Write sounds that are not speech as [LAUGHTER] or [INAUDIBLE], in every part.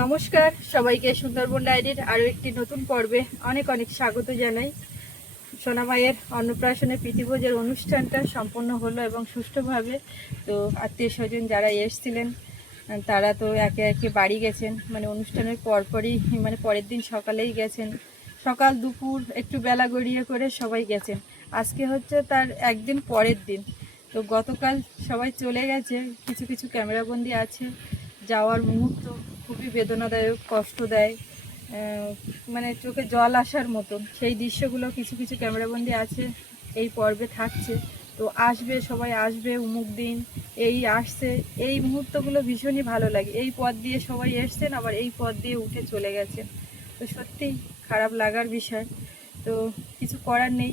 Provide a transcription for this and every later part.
নমস্কার, সবাইকে সুন্দরবন ডায়েরির আরও একটি নতুন পর্বে অনেক অনেক স্বাগত জানাই। সোনামায়ের অন্নপ্রাশনে প্রীতিভোজের অনুষ্ঠানটা সম্পন্ন হলো এবং সুষ্ঠুভাবে। তো আত্মীয় স্বজন যারা এসছিলেন, তারা তো একে একে বাড়ি গেছেন। মানে অনুষ্ঠানের পরপরই মানে পরের দিন সকালেই গেছেন। সকাল দুপুর একটু বেলা গড়িয়ে করে সবাই গেছেন। আজকে হচ্ছে তার একদিন পরের দিন। তো গতকাল সবাই চলে গেছে, কিছু কিছু ক্যামেরাবন্দি আছে, যাওয়ার মুহূর্ত। খুবই বেদনাদায়ক, কষ্ট দেয় মানে চোখে জল আসার মতন সেই দৃশ্যগুলো কিছু কিছু ক্যামেরাবন্দি আছে, এই পর্বে থাকছে। তো আসবে, সবাই আসবে, উমুক দিন, এই আসছে। এই মুহূর্তগুলো ভীষণই ভালো লাগে। এই পথ দিয়ে সবাই এসছেন, আবার এই পথ দিয়ে উঠে চলে গেছেন। তো সত্যিই খারাপ লাগার বিষয়। তো কিছু করার নেই,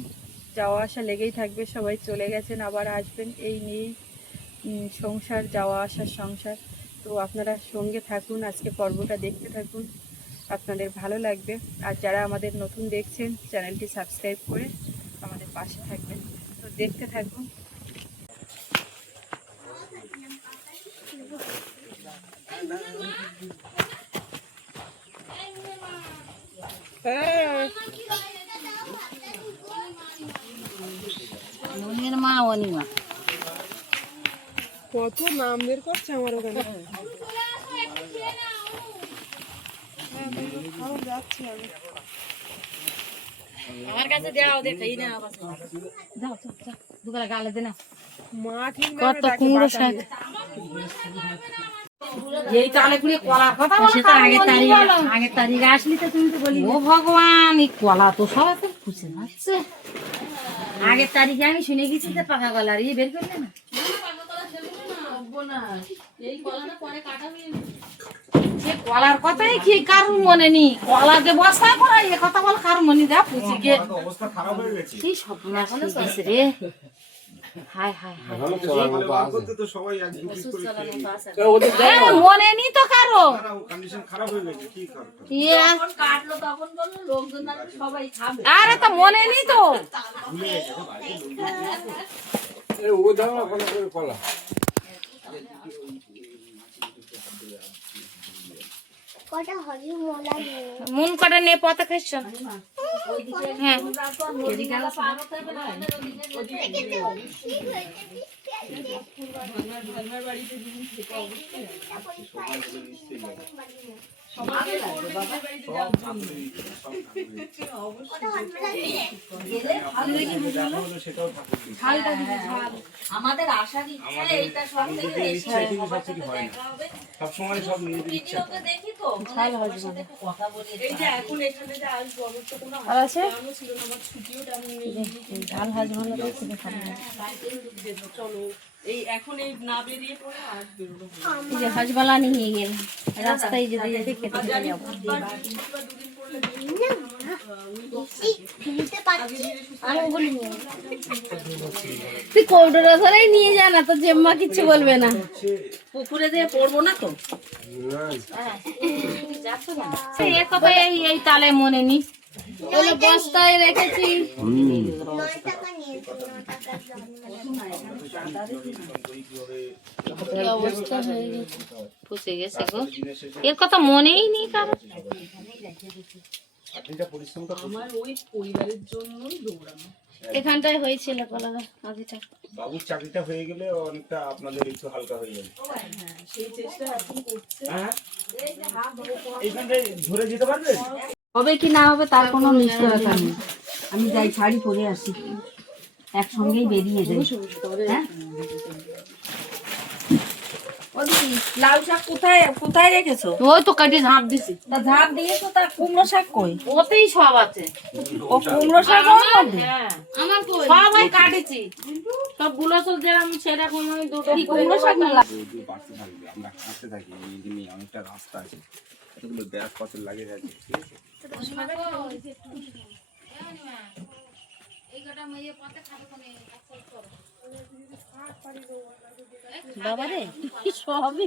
যাওয়া আসা লেগেই থাকবে। সবাই চলে গেছেন, আবার আসবেন। এই নিয়েই সংসার, যাওয়া আসার সংসার। তো আপনারা সঙ্গে থাকুন, আজকে পর্বটা দেখতে থাকুন। আপনাদের ভালো লাগবে। আর যারা আমাদের নতুন দেখছেন, চ্যানেলটি সাবস্ক্রাইব করে আমাদের পাশে থাকবেন। তো দেখতে থাকুন। মা, অনিমা। কত নাম বের করছে আমার ওখানে? যাচ্ছি আমি আমার কাছে দাও দেখাই না যাও যাও যাও দুবেলা গালে দে না। কত কুমড়ো শাক। এই তালে কুড়ি কলার কথা সে তো আগের তারিখ আগের তারিখ আসলি তো তুমি তো বলি ও ভগবান এই কলা তো সব এত খুশি যাচ্ছে আগের তারিখে আমি শুনে গেছি যে পাকা কলার ইয়ে বের করলে না। কলার কথাই কি কারুর মনে নি কলা যে বস্তা করা এ কথা বল কারুর মনে গে অবস্থা খারাপ হয়ে কি রে? করে মনে নি তো কারও। কন্ডিশন খারাপ গেছে কি করতে আরে তো মনে নি তো। হরি মোলা নিয়ে মন কটা নিয়ে পথে খাচ্ছ হ্যাঁ। আমাদের ইচ্ছা এইটা সব থেকে হয় সবসময় সব নিজেদের ইচ্ছা দেখি তো কথা বলি। এই যে এখন এখানে যে আসব আমার তো কোনো আর আছে? ছিল না আমার ছুটিও নেই। ঝাল ভালো চলো। এই এখন এই না বেরিয়ে পড়ে আর বেরোবো এই যে হজবালা নিয়ে গেল রাস্তায় যেতে যেতে খেতে যাব। তুই কৌটোটা ধরেই নিয়ে যা না তো জেম্মা কিচ্ছু বলবে না। পুকুরে দিয়ে পড়ব না তো? এই তালে মনে নি বস্তায় রেখেছি। অবস্থা হয়ে গেছে? ফুসে গেছে গো। এর কথা মনেই নেই কারও। আমার ওই পরিবারের জন্যই দৌড়ানো এখানটায় হয়েছিল বাবুর চাকরিটা হয়ে গেলে অনেকটা আপনাদের একটু হালকা যাবে। সেই চেষ্টা এখন এইখানটায় ধরে যেতে পারবেন? হবে কি না হবে তার কোনো নিশ্চয়তা নেই। আমি যাই শাড়ি পরে আসি। একসঙ্গেই বেরিয়ে যাই। হ্যাঁ? লাউ শাক কোথায় কোথায় রেখেছো? ওই তো কাটে ঝাঁপ দিছি। তা ঝাঁপ দিয়েছ তার কুমড়ো শাক কই? ওতেই সব আছে। ও কুমড়ো শাক হ্যাঁ। কাটেছি। সবগুলো তো যেরকম সেরকম আমি দুটো কুমড়ো শাক না রোদে বাড়তে থাকবে আমরা হাঁটতে থাকি এই অনেকটা রাস্তা আছে। এগুলো ব্যাগ লাগে যাচ্ছে ঠিক আছে? বাবারে কি সবই?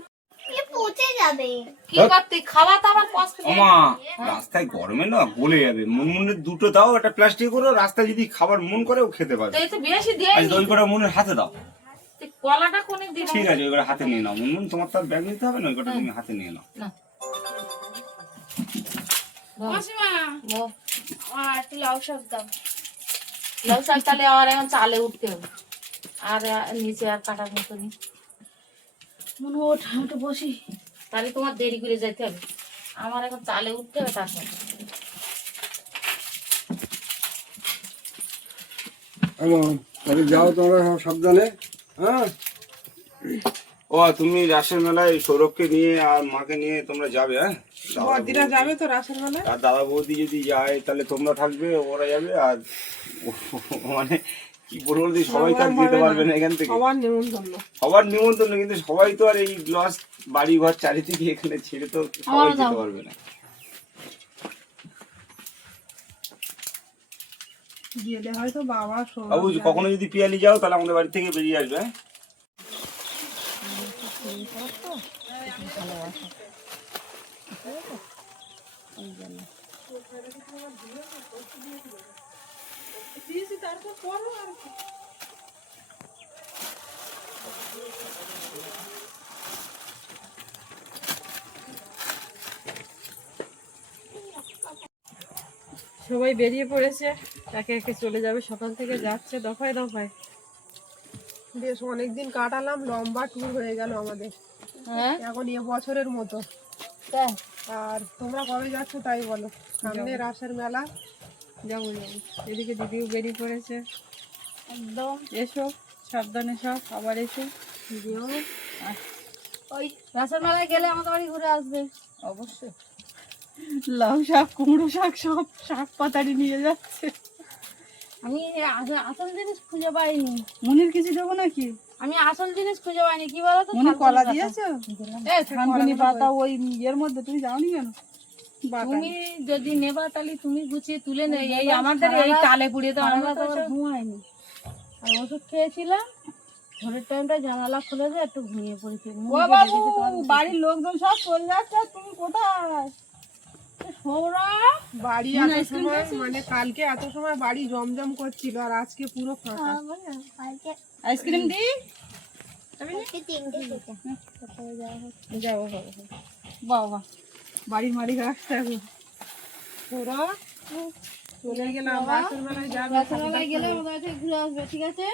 পচে যাবে। কি করতে? খাওয়া তো আমার কষ্ট আমা রাস্তায় গরমে না গলে যাবে। মুনমুনের দুটো দাও একটা প্লাস্টিক করো রাস্তায় যদি খাবার মন করে ও খেতে পারবে। এই তো বেশি দিয়ে আজ ওই করে মনের হাতে দাও। কলাটা কোনে দিব? ঠিক আছে ওই করে হাতে নিয়ে নাও। মুনমুন তোমার তো ব্যাগ নিতে হবে না? ওই কটা তুমি হাতে নিয়ে নাও। না। মাসিমা ও আর একটু লাউ শাক দাও। লাউ শাক তাহলে আর এখন চালে উঠতে হবে। আর নিচে আর কাটার মতো নেই। মনে ওঠ আমি একটু বসি। তাহলে তোমার দেরি করে যেতে হবে। আমার এখন চালে উঠতে হবে তারপর হ্যালো তাহলে যাও তোমরা সাবধানে হ্যাঁ? ও তুমি রাসের মেলায় সৌরভকে নিয়ে আর মাকে নিয়ে তোমরা যাবে হ্যাঁ? যাবে তো রাসের মেলায়? আর দাদা বৌদি যদি যায় তাহলে তোমরা থাকবে ওরা যাবে আর মানে কি বলব বলতে সবাই তো আর যেতে পারবে না এখান থেকে। সবার নিমন্ত্রণ। সবার নিমন্ত্রণ কিন্তু সবাই তো আর এই গ্লাস বাড়ি ঘর চারিদিকে এখানে ছেড়ে তো সবাই যেতে পারবে না। গেলে হয়তো বাবা বাবু কখনো যদি পিয়ালি যাও তাহলে আমাদের বাড়ি থেকে বেরিয়ে আসবে হ্যাঁ সবাই বেরিয়ে পড়েছে একে একে চলে যাবে সকাল থেকে যাচ্ছে দফায় দফায়। বেশ অনেকদিন কাটালাম লম্বা ট্যুর হয়ে গেল আমাদের। হ্যাঁ? এখন এ বছরের মতো। আর তোমরা কবে যাচ্ছ তাই বলো। সামনে রাসের মেলা। যাব যাব এদিকে দিদিও বেরিয়ে পড়েছে একদম এসো সাবধানে সব আবার এসো দিও ওই গেলে আমাদের বাড়ি ঘুরে আসবে অবশ্যই লাউ শাক কুমড়ো শাক সব শাক পাতারি নিয়ে যাচ্ছে আমি আসল জিনিস খুঁজে পাইনি মনির কিছু দেবো নাকি আমি আসল জিনিস খুঁজে পাইনি কি বলো তো মনি কলা দিয়েছ থানকুনি পাতা ওই ইয়ের মধ্যে তুমি যাওনি কেন তুমি যদি নেবা তাহলে তুমি গুছিয়ে তুলে নে এই আমাদের এই তালে পুড়িয়ে তো আমরা তো ঘুমাইনি আর ওষুধ খেয়েছিলাম ভোরের টাইমটা জানালা খুলে যে একটু ঘুমিয়ে পড়েছি। ও বাবু বাড়ির লোকজন সব চলে যাচ্ছে তুমি কোথায়? বাড়ি এত সময় মানে কালকে এত সময় বাড়ি জমজম করছিল আর আজকে পুরো ফাঁকা। আইসক্রিম দি? তিনটে খেতে। যাব বাবা বাবা। বাড়ির মালিক আসতে এখন। পুরো চলে গেলাম রাসের যাবে রাতের গেলে আমাদের বাড়ি ঘুরে আসবে ঠিক আছে?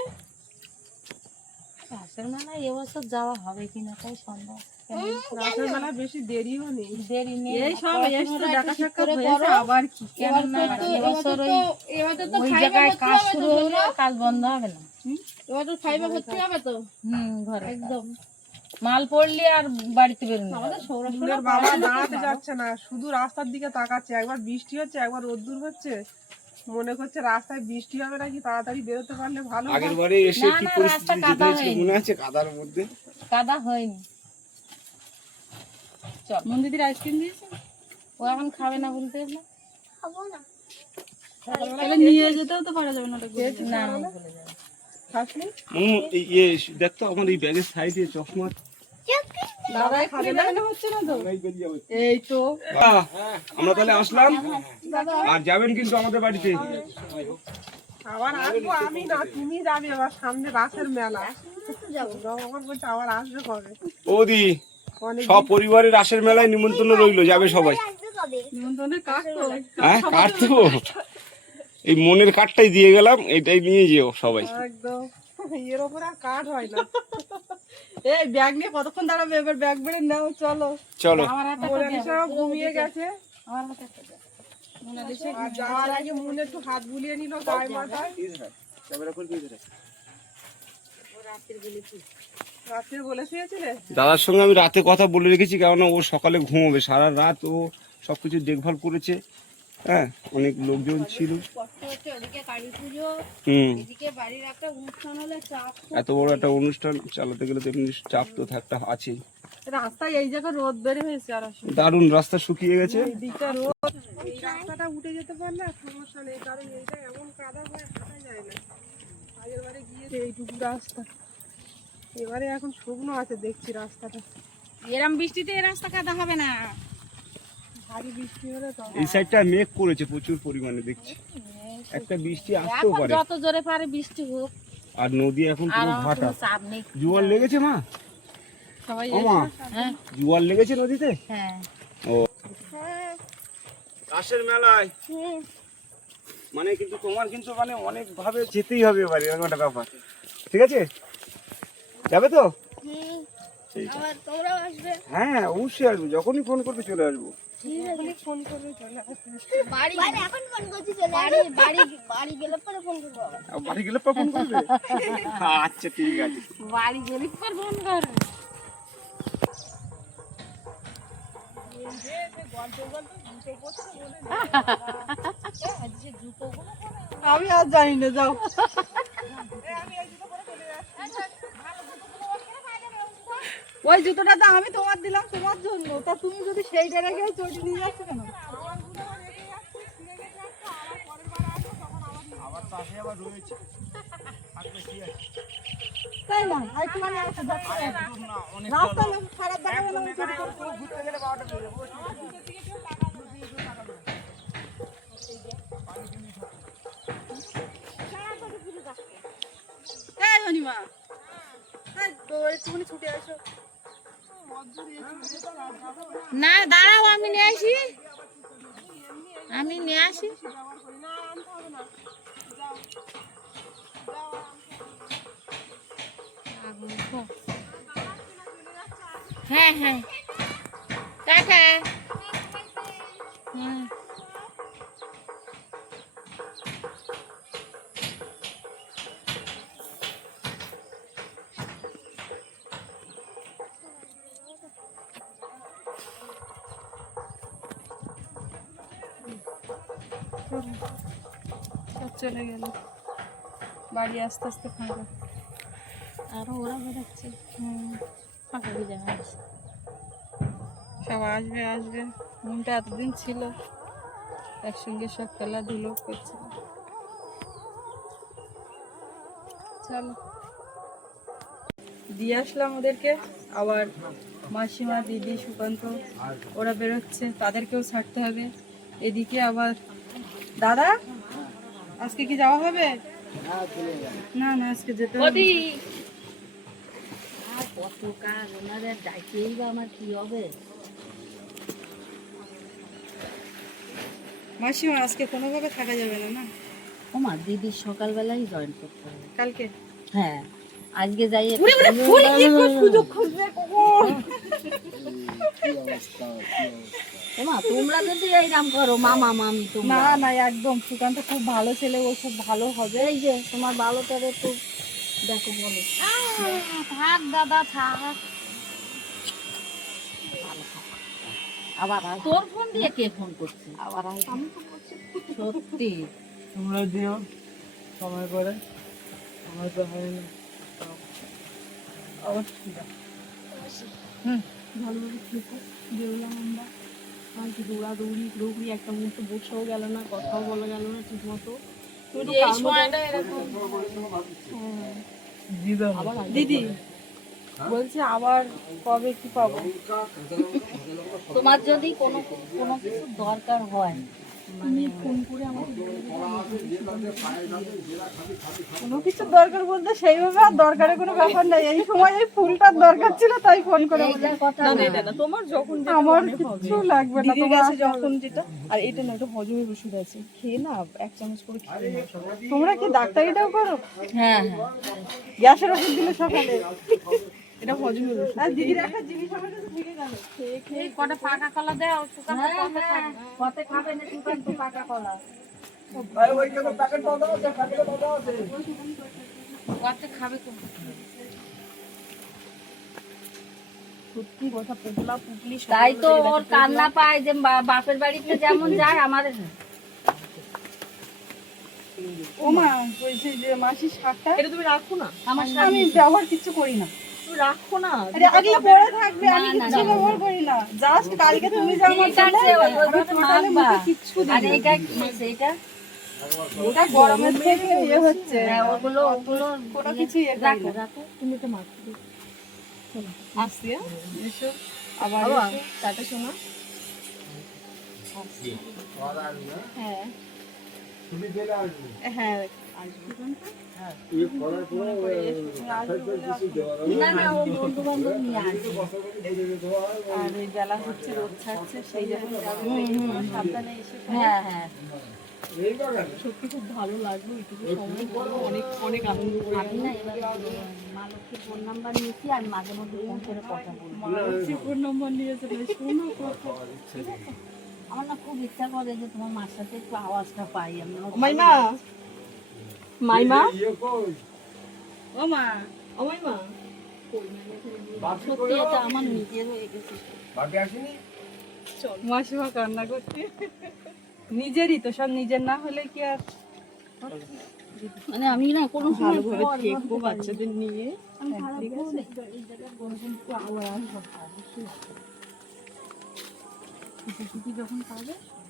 রাতের মেলায় এবছর যাওয়া হবে কিনা তাই সন্ধ্যা রাসের মেলা বেশি দেরিও নেই। দেরি নেই। এই সব এসে দেখা সাক্ষাৎ হয়েছে আবার কি? এবার তো এবছর ওই ওই জায়গায় কাজ শুরু হলে। কাজ বন্ধ হবে না। এবার তো ভর্তি হবে তো? হুম ঘরে। একদম। মাল পড়লে আর বাড়িতে বেরোনো আমাদের বাবা দাঁড়াতে যাচ্ছে না শুধু রাস্তার দিকে তাকাচ্ছে একবার বৃষ্টি হচ্ছে একবার রোদ্দুর হচ্ছে মনে করছে রাস্তায় বৃষ্টি হবে নাকি তাড়াতাড়ি বেরোতে পারলে ভালো। আগের বারে এসে কি পরিস্থিতি যেতে হয়েছিল মনে আছে কাদার মধ্যে? কাদা হয়নি। চল। মন্দির আইসক্রিম দিয়েছে? ও এখন খাবে না বলতে না খাব না। তাহলে নিয়ে যেতেও তো পারা যাবে না ওটা। না না বলে যাবে দেখতো আমার এই ব্যাগের সাইডে চশমা দাদা খাবে না? হচ্ছে না তো? এই তো। আহ, আমরা তাহলে আসলাম। আর যাবেন কিন্তু আমাদের বাড়িতে। আবার আসব আমি না তুমি যাবে আবার সামনে রাসের মেলা। আবার আসবে কবে? ওদি সব পরিবারের রাসের মেলায় নিমন্ত্রণ রইল যাবে সবাই। আসবে কবে নিমন্ত্রণে কাক তো। হ্যাঁ এই মনের কাঠটাই দিয়ে গেলাম এটাই নিয়ে যেও সবাই। একদম। এর ওপর আর কাঠ হয় না। [LAUGHS] এই ব্যাগ নিয়ে কতক্ষণ দাঁড়াবে? এবার ব্যাগ বেড়ে নাও চলো। চলো। আমার হাতে মোনালিসাও ঘুমিয়ে গেছে। আমার হাতে আর যাওয়ার আগে মনে একটু হাত বুলিয়ে নিল গায়ে মাথায়। রাত্রে বলে দাদার সঙ্গে আমি রাতে কথা বলে রেখেছি কেননা ও সকালে ঘুমোবে। সারা রাত ও সবকিছু দেখভাল করেছে। হ্যাঁ অনেক লোকজন ছিল। কষ্ট হচ্ছে ওদিকে কালী পুজো। হুম। এদিকে বাড়ির একটা অনুষ্ঠান হলে চাপ এত বড় একটা অনুষ্ঠান চালাতে গেলে তো এমনি চাপ তো একটা রাস্তায় এই জায়গায় রোদ বেড়ে হয়েছে আর দারুণ রাস্তা শুকিয়ে গেছে। দিকটা রোদ এই রাস্তাটা উঠে যেতে পারলে আর সমস্যা নেই কারণ এইটা এমন কাদা হয়ে হাঁটা যায় না। আগের বারে গিয়েছে এইটুকু রাস্তা। এবারে এখন শুকনো আছে দেখছি রাস্তাটা। এরম বৃষ্টিতে এই রাস্তা কাদা হবে না। এই সাইডটা মেঘ করেছে প্রচুর পরিমাণে দেখছি। একটা বৃষ্টি আসতেও পারে। যত জোরে পারে বৃষ্টি হোক। আর নদী এখন পুরো ভাটা। জোয়ার লেগেছে মা? সবাই মা। হ্যাঁ। জোয়ার লেগেছে নদীতে? হ্যাঁ। ও। রাসের মেলায়। মানে কিন্তু তোমার কিন্তু মানে অনেক ভাবে যেতেই হবে এবারে এরকম একটা ব্যাপার। ঠিক আছে? যাবে তো? হ্যাঁ অবশ্যই আসব। যখনই ফোন করবে চলে আসব। বাড়ি। এখন ফোন করছি চলে বাড়ি বাড়ি বাড়ি গেলে পরে ফোন করব আবার। আর বাড়ি গেলে পর ফোন করবে? আচ্ছা ঠিক আছে। বাড়ি গেলে পর ফোন করবে। আমি আর জানি না যাও। ওই জুতোটা তো আমি তোমার দিলাম তোমার জন্য তা তুমি যদি সেইটা রেখে চটি নিয়ে যাচ্ছ কেন? তাই না? একটু মানে রাস্তা খারাপ দেখাবে না, ঘুরতে গেলে। এই অনিমা। একটুখানি ছুটে আসো। না দাঁড়াও আমি নিয়ে আসি। আমি নিয়ে আসি। হ্যাঁ হ্যাঁ। টাটা হ্যাঁ সব চলে গেল বাড়ি আস্তে আস্তে ফাঁকা। আরও ওরা বেরোচ্ছে। হুম। ফাঁকা হয়ে যাবে সব আসবে আসবে। মনটা এতদিন ছিল একসঙ্গে সব খেলাধুলো করছিল চলো। দিয়ে আসলাম ওদেরকে। আবার মাসিমা দিদি সুকান্ত ওরা বেরোচ্ছে। তাদেরকেও ছাড়তে হবে। এদিকে আবার দাদা আজকে কি যাওয়া হবে? না না আজকে যেতে হবে কত কাজ ওনাদের ডাকেই বা আমার কি হবে? মাসিমা আজকে কোনোভাবে থাকা যাবে না না? ওমা দিদির সকালবেলাই জয়েন করতে হবে। কালকে? হ্যাঁ আজকে যাই সুযোগ খুঁজবে [LAUGHS] ওমা তোমরা যদি করো মামা মামি না তোমরা। না একদম সুকান্ত খুব ভালো ছেলে ও খুব ভালো হবে। এই যে তোমার ভালোটার একটু দেখো বলো। থাক দাদা থাক। আবার তোর ফোন দিয়ে কে ফোন করছে? আবার সত্যি। তোমরা দিও সময় করে। আমার তো হয় না অবশ্যই। ভালোভাবে খেতে আমরা। আর কি দৌড়াদৌড়ি দৌড়ি একটা মুহূর্ত বসেও গেল না কথাও বলা গেল না ঠিক মতো এরকম। দিদি। বলছি আবার কবে কি পাবো? তোমার যদি কোনো কোনো কিছু দরকার হয় কোনো কিছু দরকার বলতে সেইভাবে আর দরকারের কোনো ব্যাপার নাই। এই সময় এই ফুলটার দরকার ছিল তাই ফোন করে তোমার যখন আমার কিছু লাগবে না তোমার কাছে যখন যেটা আর এটা না একটা হজমের ওষুধ আছে খেয়ে না এক চামচ করে খেয়ে তোমরা কি ডাক্তারিটাও করো? হ্যাঁ হ্যাঁ। গ্যাসের ওষুধ দিলে সকালে এটা হজমের ওষুধ আর দিদির একটা জিনিস আমার কাছে থেকে গেল। এই কটা পাকা কলা দাও সুকান্ত কত খাবে খাবে না সুকান্ত পাকা কলা। কত খাবে তো সত্যি কথা পুতলা পুতলি সব তাই তো ওর কান্না পায় যে বাপের বাড়িতে যেমন যায় আমাদের ও মা বলছি যে মাসির শাকটা এটা তুমি রাখো না। আমার আমি ব্যবহার কিছু করি না। রাখো না আরে আগে থাকবে আমি কিছু ব্যবহার করি না। জাস্ট কালকে তুমি যা আমার ঠিক আছে, ওই- ওই আমি টোটালি মুখে কিচ্ছু আর এটা কি এটা? ওটা গরমের থেকে ইয়ে হচ্ছে। হ্যাঁ, ওগুলো ওগুলো কোনো কিছু ইয়ে রাখো রাখো। তুমি তো মাখো। আসছি হ্যাঁ? এসো। আবার টাটা শোনা আসবে। আর ওই বেলা হচ্ছে রোদ ছাড়ছে সেই যখন সাবধানে এসে হ্যাঁ হ্যাঁ সত্যি খুব ভালো লাগল এইটুকু সময় অনেক অনেক আনন্দ আমি না মা লক্ষ্মীর ফোন নাম্বার নিয়েছি আর মাঝে মধ্যে ফোন করে কথা ফোন নম্বর নিয়েছে শোনো আমার না খুব ইচ্ছা করে যে তোমার মার সাথে একটু আওয়াজটা পাই। আমি মাইমা মাইমা ও মা। ও মাইমা সত্যি এটা আমার নিজের হয়ে গেছে। মাসিমা কান্না করছে। নিজেরই তো সব নিজের না হলে কি আর? মানে আমি না কোনো ভালোভাবে দেখব বাচ্চাদের নিয়ে ঠিক আছে যখন পাবে?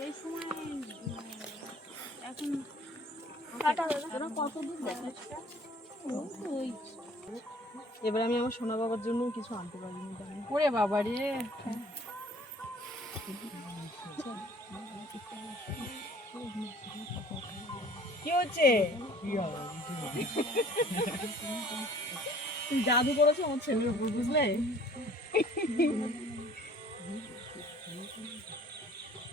এই সময় এখন এবার আমি আমার সোনা বাবার জন্য কিছু আনতে পারিনি ওরে বাবা রে। কি হচ্ছে? জাদু করেছ আমার ছেলের উপর বুঝলে?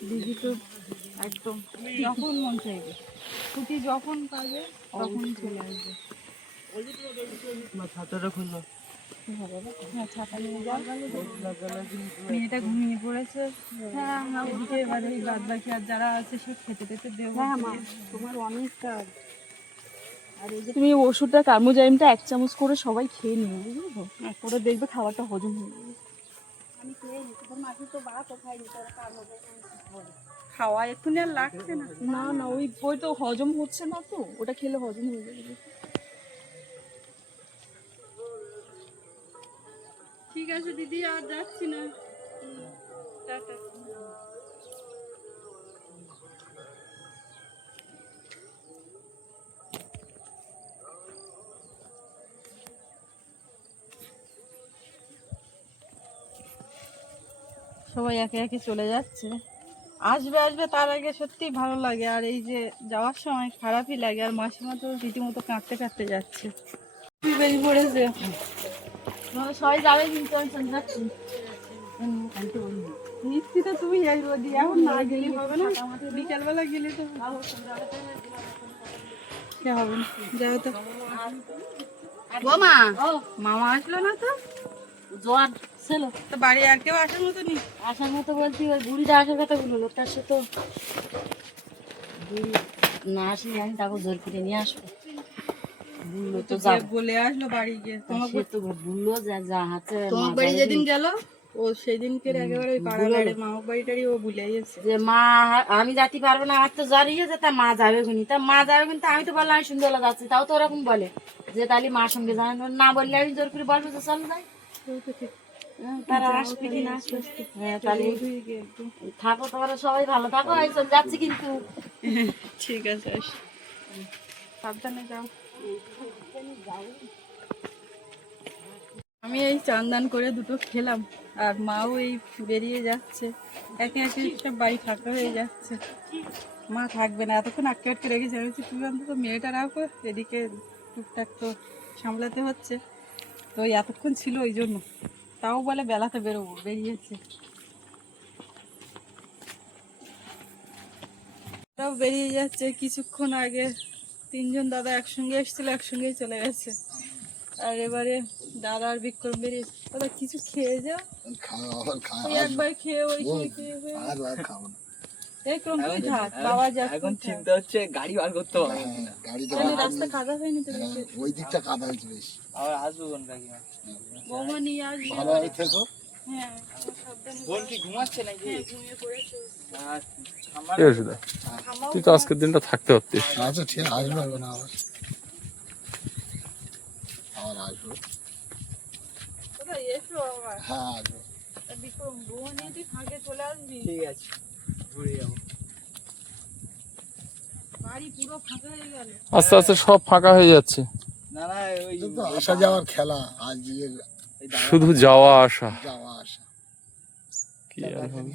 দিদি তো একদম। যখন মন চাইবে। ছুটি যখন পাবে তখনই চলে আসবে। হ্যাঁ, ছাতা নিয়ে যাও। মেয়েটা ঘুমিয়ে পড়েছে। হ্যাঁ এদিকে এবারে এই বাদ বাকি আর যারা আছে সব খেতে দেবো। তোমার অনেক কাজ। তুমি এই ওষুধটা কার্মোজাইমটা এক চামচ করে সবাই খেয়ে নিও বুঝলো ওরা দেখবে খাবারটা হজম হয়ে যাবে। খাওয়া এক্ষুনি আর লাগছে না। না না ওই বই তো হজম হচ্ছে না তো ওটা খেলে হজম হয়ে যাবে ঠিক আছে দিদি আর যাচ্ছি না। সবাই একে একে চলে যাচ্ছে। আসবে আসবে, তার আগে সত্যিই ভালো লাগে। আর এই যে যাওয়ার সময় খারাপই লাগে, আর মাসিমা তো রীতিমতো কাঁদতে কাঁদতে যাচ্ছে। বেরিয়ে পড়েছে। সবাই যাবে কিন্তু আমি যাচ্ছি। মিষ্টি তুমি রোদি এখন না গেলে হবে না। বিকালবেলা গেলে তো হবে যাও তো। মামা আসলো না তো? জ্বর ছিল তো বাড়ি আর কেউ আসার মতো নেই? আসার মতো বলছি ওই বুড়িটা আসার কথা বলল লোকটার সাথে তো বুড়ি না আসলে আমি তাকে জোর করে নিয়ে আসব। তো তো যাব যে বলে আসলো বাড়ি গিয়ে তোমার তো বলল যে যা হাতে তোমার বাড়ি যেদিন গেল। ও সেই একেবারে ওই পাড়া বাড়ি মামা বাড়িটারই ও ভুলে গেছে। যে মা আমি যাতে পারব না আমার তো জ্বর ইয়ে তা মা যাবে খুনি। তা মা যাবে কিন্তু আমি তো বললাম আমি সন্ধ্যাবেলা যাচ্ছি তাও তো ওরকম বলে। যে তাহলে মার সঙ্গে জানান না বললে আমি জোর করে বলব যে চল যাই। তারা আসবে কি না আসবে হ্যাঁ তাহলে থাকো তোমরা সবাই ভালো থাকো যাচ্ছি কিন্তু। ঠিক আছে সাবধানে যাও। আমি এই চান্দান করে দুটো খেলাম আর মাও এই বেরিয়ে যাচ্ছে। একে একে সব বাড়ি ফাঁকা হয়ে যাচ্ছে। মা থাকবে না এতক্ষণ আটকে আটকে রেখেছে। আমি তুমি অন্তত মেয়েটা রাখো এদিকে টুকটাক তো সামলাতে হচ্ছে। তো এতক্ষণ ছিল ওই জন্য। তাও বলে বেলাতে বেরোবো বেরিয়েছে। তাও বেরিয়ে যাচ্ছে কিছুক্ষণ আগে। তিনজন দাদা একসঙ্গে এসেছিল একসঙ্গেই চলে গেছে। আর এবারে দাদা আর বিক্রম বেরিয়ে দাদা কিছু খেয়ে যাও? একবার খেয়ে ওই খেয়ে খেয়ে খেয়ে। আর আর খাব না। এখন তুই চিন্তা হচ্ছে গাড়ি বার করতে হবে। হ্যাঁ, গাড়িটা তাহলে রাস্তা কাদা হয়নি তো হ্যাঁ, ওই দিকটা কাদা হয়েছে বেশ। আবার আসব কোন কাকিমা বৌমা নিয়ে আসবি। ভালোভাবে থেকো। হ্যাঁ তুই তো আজকের দিনটা থাকতে পারতিস। আচ্ছা ঠিক আছে আসব না আবার। আবার আসব। এসো আবার। হ্যাঁ আসব। বিক্রম বৌমা নিয়ে তুই ফাঁকে চলে আসবি? ঠিক আছে। আস্তে আস্তে সব ফাঁকা হয়ে যাচ্ছে। না না ওই এটা তো আসা যাওয়ার খেলা আজ শুধু যাওয়া আসা। যাওয়া আসা। কি আর হবে?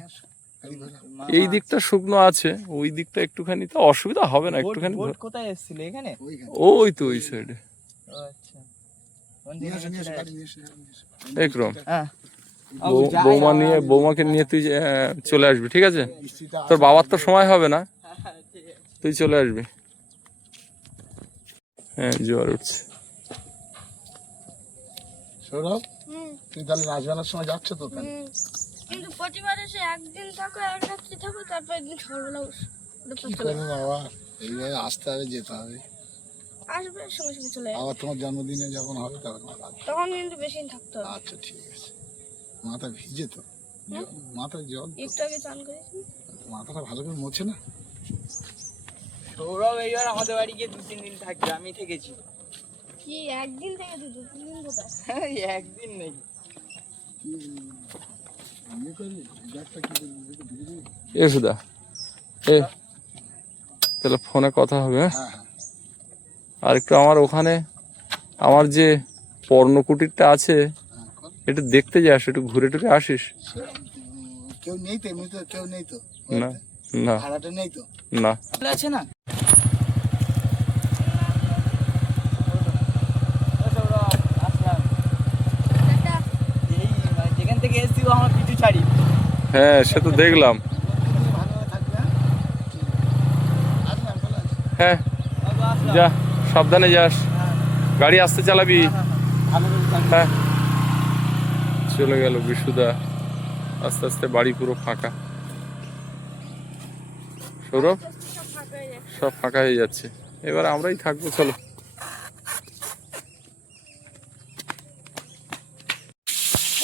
গাড়ি ভাড়া মা- এই দিকটা শুকনো আছে ওই দিকটা একটুখানি তো অসুবিধা হবে না একটুখানি কোথায় এসেছিল এখানে? ওই তো ওই সাইডে আচ্ছা। একরম। হ্যাঁ। বৌমা নিয়ে বৌমাকে নিয়ে তুই চলে আসবি ঠিক আছে? তোর বাবার তো সময় হবে না। তুই চলে আসবি। হ্যাঁ জোয়ার উঠছে। সৌরভ হুম। তুই তাহলে রাজবেলার সময় যাচ্ছ তো তাহলে কিন্তু প্রতিবার এসে একদিন থাকো এক রাত্রি থাকো তারপর একদিন সকালবেলা কি করব বাবা? এইভাবে আসতে হবে যেতে হবে। আসবে সঙ্গে সঙ্গে চলে আবার তোমার জন্মদিনে যখন হবে তখন তখন কিন্তু বেশি থাকতে হবে। আচ্ছা ঠিক আছে। মাথা ভিজে তো। জল- মাথায় জল একটু আগে চান করেছি। মাথাটা ভালো করে মোছে না? সৌরভ এইবার আমাদের বাড়ি গিয়ে দু তিন দিন থাকবে আমি থেকেছি। কি একদিন থেকে দু তিন দিন কোথায়? একদিন নেই? এ সুদা এ তাহলে ফোনে কথা হবে হ্যাঁ? হ্যাঁ হ্যাঁ। আর একটু আমার ওখানে আমার যে পর্ণকুটিরটা আছে হ্যাঁ। একটু দেখতে যাস একটু ঘুরে টুরে আসিস? কেউ নেই তো এমনি তো কেউ নেই তো। না না। ভাড়াটা নেই তো। না। আছে না? হ্যাঁ সে তো দেখলাম। হ্যাঁ। হ্যাঁ। যা সাবধানে যাস। গাড়ি আসতে চালাবি। ভালো করে থাকবে হ্যাঁ। চলে গেল বিশুদা। আস্তে আস্তে বাড়ি পুরো ফাঁকা। সৌরভ, সব ফাঁকা হয়ে যাচ্ছে। এবার আমরাই থাকব, চলো।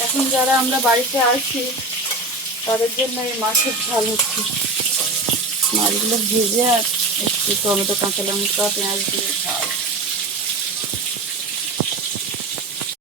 এখন যারা আমরা বাড়িতে আসি তাদের জন্য এই মাছের ঝাল হচ্ছে। মাছগুলো ভেজে আর একটু টমেটো, কাঁচা লঙ্কা, পেঁয়াজ দিয়ে